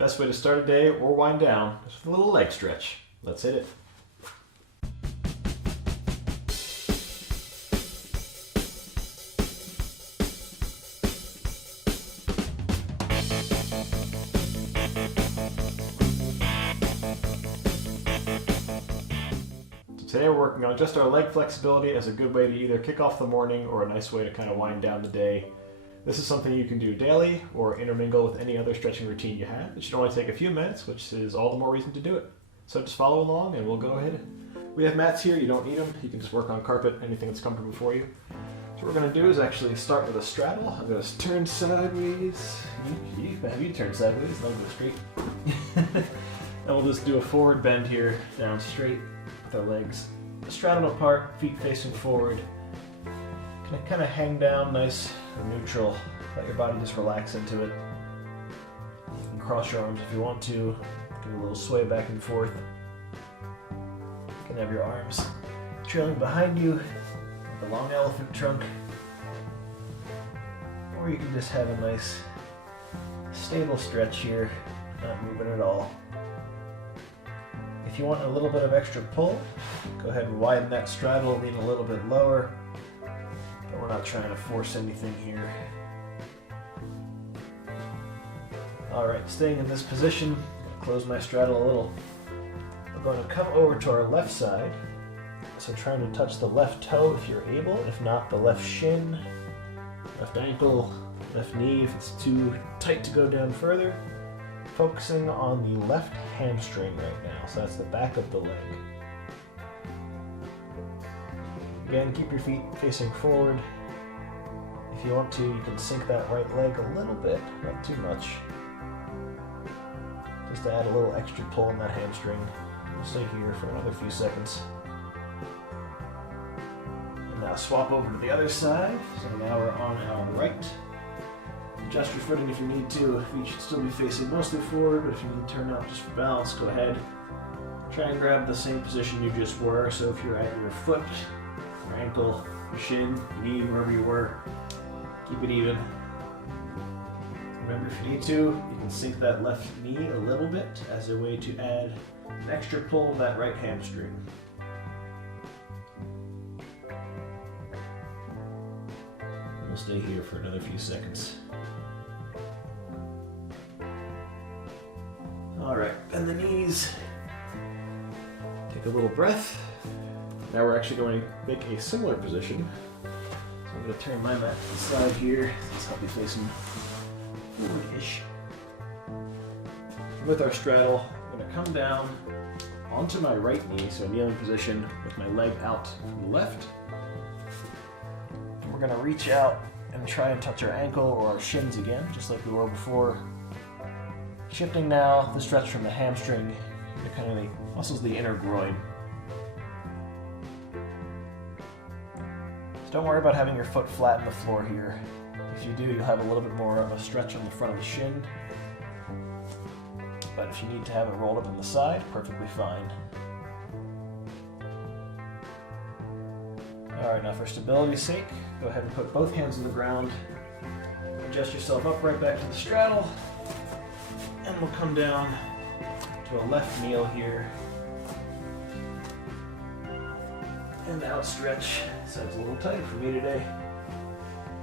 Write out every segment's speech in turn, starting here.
best way to start a day or wind down is with a little leg stretch. Let's hit it. Today we're working on just our leg flexibility as a good way to either kick off the morning or a nice way to kind of wind down the day. This is something you can do daily or intermingle with any other stretching routine you have. It should only take a few minutes, which is all the more reason to do it. So just follow along and we'll go ahead. We have mats here, you don't need them. You can just work on carpet, anything that's comfortable for you. So what we're going to do is actually start with a straddle. I'm going to turn sideways. You turn sideways, I'll go straight. And we'll just do a forward bend here, down straight with our legs straddled apart, feet facing forward. Kind of hang down nice and neutral. Let your body just relax into it. You can cross your arms if you want to. Give a little sway back and forth. You can have your arms trailing behind you like a long elephant trunk. Or you can just have a nice stable stretch here, not moving at all. If you want a little bit of extra pull, go ahead and widen that straddle, lean a little bit lower. But we're not trying to force anything here. Alright, staying in this position, close my straddle a little. We're going to come over to our left side. So trying to touch the left toe if you're able, if not the left shin, left ankle, left knee if it's too tight to go down further. Focusing on the left hamstring right now, so that's the back of the leg. Again, keep your feet facing forward. If you want to, you can sink that right leg a little bit, not too much. Just to add a little extra pull in that hamstring. We'll stay here for another few seconds. And now swap over to the other side. So now we're on our right. Adjust your footing if you need to. Feet should still be facing mostly forward, but if you need to turn out just for balance, go ahead. Try and grab the same position you just were. So if you're at your foot, your ankle, your shin, your knee, wherever you were, keep it even. Remember, if you need to, you can sink that left knee a little bit as a way to add an extra pull in that right hamstring. We'll stay here for another few seconds. Alright, bend the knees. Take a little breath. Now we're actually going to make a similar position. So I'm going to turn my mat to the side here. This will be facing forward-ish. With our straddle, I'm going to come down onto my right knee, so kneeling position with my leg out from the left. And we're going to reach out and try and touch our ankle or our shins again, just like we were before. Shifting now the stretch from the hamstring to kind of the muscles of the inner groin. So don't worry about having your foot flat in the floor here. If you do, you'll have a little bit more of a stretch on the front of the shin. But if you need to have it rolled up on the side, perfectly fine. Alright, now for stability's sake, go ahead and put both hands on the ground. Adjust yourself up right back to the straddle. And we'll come down to a left kneel here. And outstretch. Sounds a little tight for me today.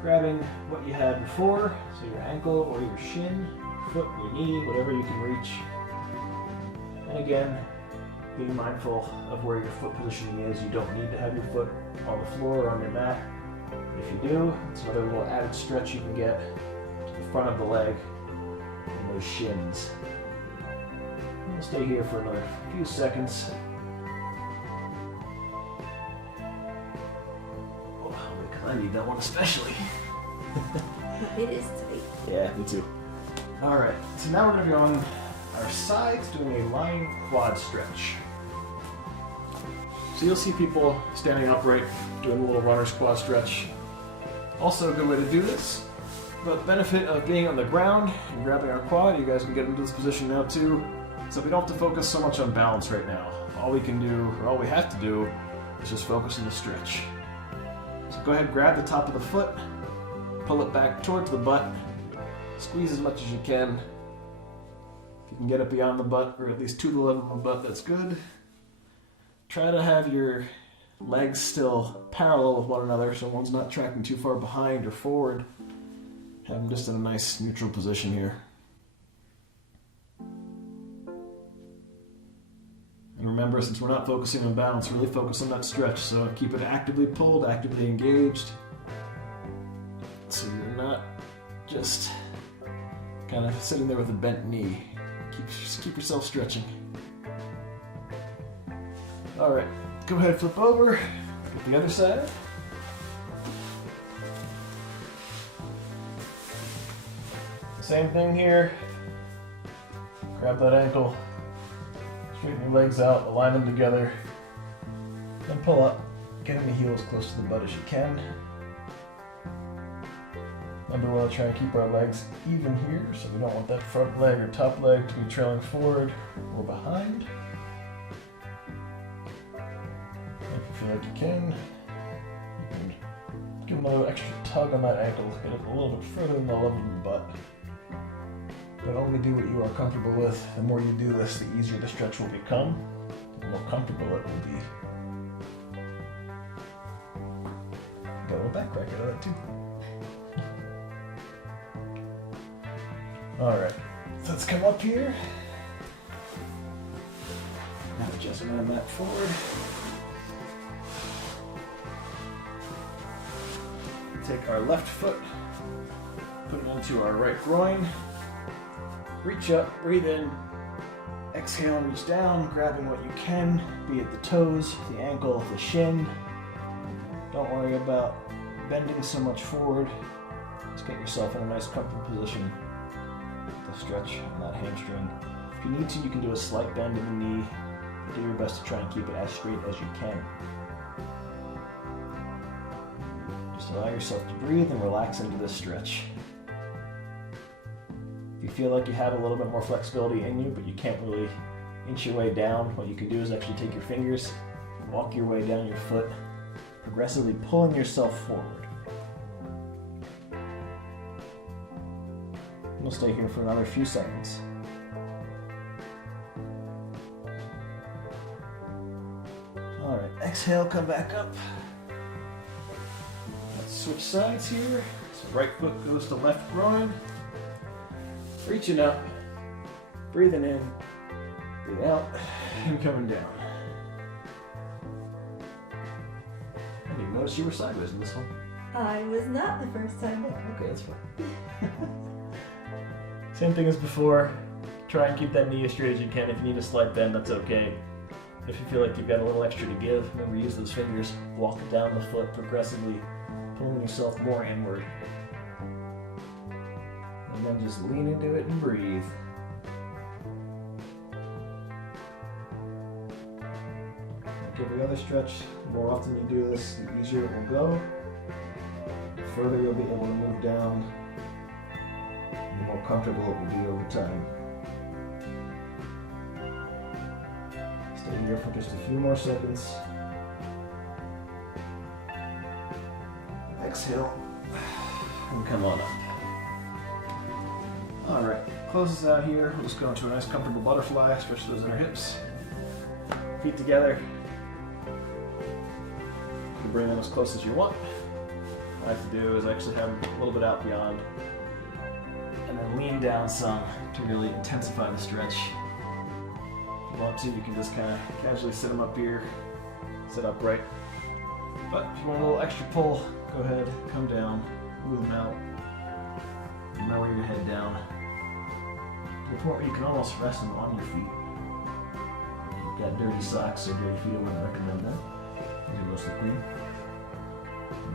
Grabbing what you had before, so your ankle or your shin, your foot, your knee, whatever you can reach. And again, being mindful of where your foot positioning is. You don't need to have your foot on the floor or on your mat. If you do, it's another little added stretch you can get to the front of the leg and those shins. We'll stay here for another few seconds. I need that one especially. It is tight. Yeah, me too. Alright, so now we're going to be on our sides doing a lying quad stretch. So you'll see people standing upright doing a little runner's quad stretch. Also a good way to do this. But the benefit of being on the ground and grabbing our quad, you guys can get into this position now too. So we don't have to focus so much on balance right now. All we can do, or all we have to do, is just focus on the stretch. So go ahead and grab the top of the foot, pull it back towards the butt, squeeze as much as you can. If you can get it beyond the butt, or at least to the level of the butt, that's good. Try to have your legs still parallel with one another, so one's not tracking too far behind or forward. Have them just in a nice neutral position here. And remember, since we're not focusing on balance, really focus on that stretch. So keep it actively pulled, actively engaged. So you're not just kind of sitting there with a bent knee. Just keep yourself stretching. All right, go ahead, flip over. Get the other side. Same thing here. Grab that ankle, straighten your legs out, align them together, then pull up, getting the heel as close to the butt as you can. Remember, we want to try and keep our legs even here, so we don't want that front leg or top leg to be trailing forward or behind. If you feel like you can give them a little extra tug on that ankle, get it a little bit further than the level of the butt. But only do what you are comfortable with. The more you do this, the easier the stretch will become, the more comfortable it will be. Got a little back crack out of that too. Alright, so let's come up here. Now adjust my mat forward. Take our left foot, put it into our right groin. Reach up, breathe in, exhale, reach down, grabbing what you can, be it the toes, the ankle, the shin. Don't worry about bending so much forward. Just get yourself in a nice comfortable position. The stretch on that hamstring. If you need to, you can do a slight bend in the knee. Do your best to try and keep it as straight as you can. Just allow yourself to breathe and relax into this stretch. If you feel like you have a little bit more flexibility in you, but you can't really inch your way down, what you can do is actually take your fingers, walk your way down your foot, progressively pulling yourself forward. We'll stay here for another few seconds. All right, exhale, come back up. Let's switch sides here. So right foot goes to left groin. Reaching up, breathing in, breathing out, and coming down. I didn't even notice you were sideways in this one. I was not the first time. Okay, that's fine. Same thing as before. Try and keep that knee as straight as you can. If you need a slight bend, that's okay. If you feel like you've got a little extra to give, remember, use those fingers. Walk down the foot progressively, pulling yourself more inward. And then just lean into it and breathe. Like every other stretch, the more often you do this, the easier it will go. The further you'll be able to move down, the more comfortable it will be over time. Stay here for just a few more seconds. Exhale, and come on up. Alright, close this out here. We'll just go into a nice comfortable butterfly, stretch those inner hips. Feet together. You can bring them as close as you want. What I have to do is actually have them a little bit out beyond. And then lean down some to really intensify the stretch. If you want to, you can just kind of casually sit them up here, sit upright. But if you want a little extra pull, go ahead, come down, move them out, and lower your head down. To the point where you can almost rest them on your feet. If you've got dirty socks or dirty feet, I wouldn't recommend that. They're mostly clean.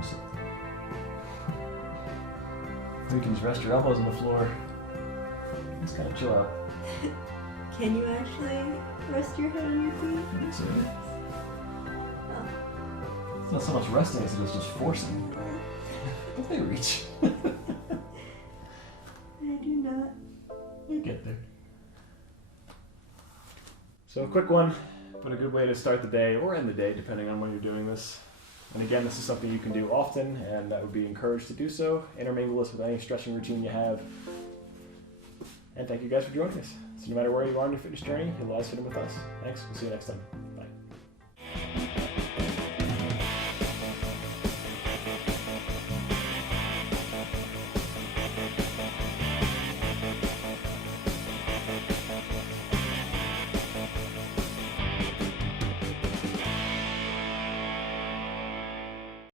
So you can just rest your elbows on the floor. Just kind of chill out. Can you actually rest your head on your feet? So, it's not so much resting as it is just forcing. Don't they reach? I do not. You get there. So a quick one, but a good way to start the day or end the day, depending on when you're doing this. And again, this is something you can do often, and that would be encouraged to do so. Intermingle this with any stretching routine you have. And thank you guys for joining us. So no matter where you are in your fitness journey, you'll always fit in with us. Thanks. We'll see you next time.